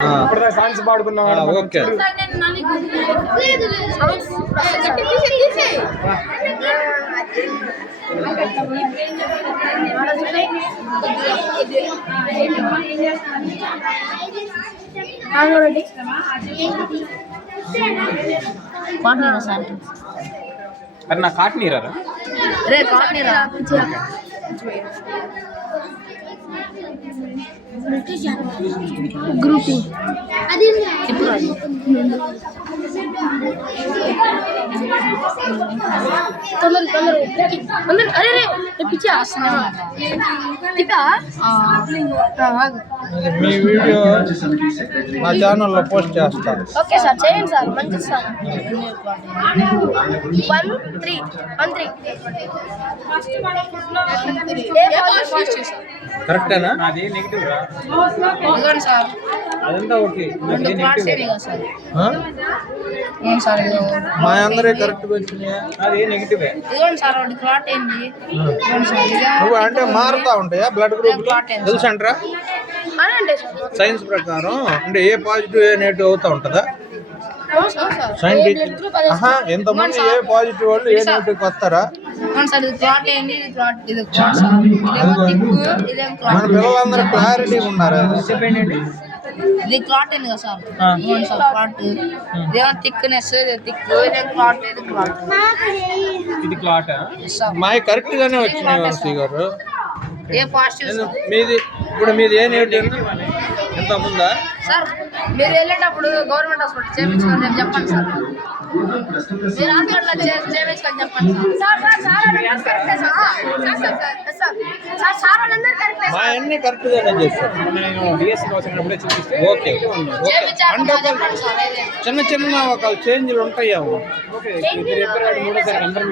Songs పాడుకున్నాం. Okay అన్న కాటనీరా రే కాటనీరా grouping అది తొందర అరే రే పిచ్చా మీ వీడియో నా ఛానల్లో పోస్ట్ చేస్తాను. ఓకే సార్ చేయండి సార్ మంచిది సార్ 1-3 కరెక్టేనా? అది నెగిటివ్ రా సార్ అదంతా ఓకే. మా అందరే కరెక్ట్ వచ్చినాయి. అది నెగిటివే. ఇదిగోండి సార్ ఒకటి క్లాట్ ఏంది నువ్వు అంటే మారుతా ఉంటాయా బ్లడ్ గ్రూప్ తెలుసు అంటారా? అనండి సైన్స్ ప్రకారం అంటే ఏ పాజిటివ్ ఏ నెగిటివ్ అవుతా ఉంటుందా? సైంటిస్ట్ ఎంతమంది ఏ పాజిటివ్ వాళ్ళు ఏ నెగిటివ్ వస్తారా? మన పిల్లలందరూ క్లారిటీగా ఉన్నారా? ఇది క్లాట్ అయింది కదా సార్ క్లాట్ ఇదేమో థిక్నెస్ థిక్ ఇదే క్లాట్ ఇది క్లాట్ ఇది క్లాట్ మా కరెక్ట్ గానే వచ్చినాయి వంశీ గారు. ఏ పాజిటివ్ మీది ఇప్పుడు మీది ఏ నెగిటివ్ ఎంత ముందా సార్? మీరు వెళ్ళేటప్పుడు గవర్నమెంట్ హాస్పిటల్ చేయించుకొని రేపు చెప్పండి సార్. మీరు హాస్పిటల్ చేయించుకొని చెప్పండి సార్. మా అన్ని కరెక్ట్ గానే చేస్తారు. ఓకే చిన్న చిన్న ఒక చేంజ్లు ఉంటాయేమో. మూడోసారి అందరూ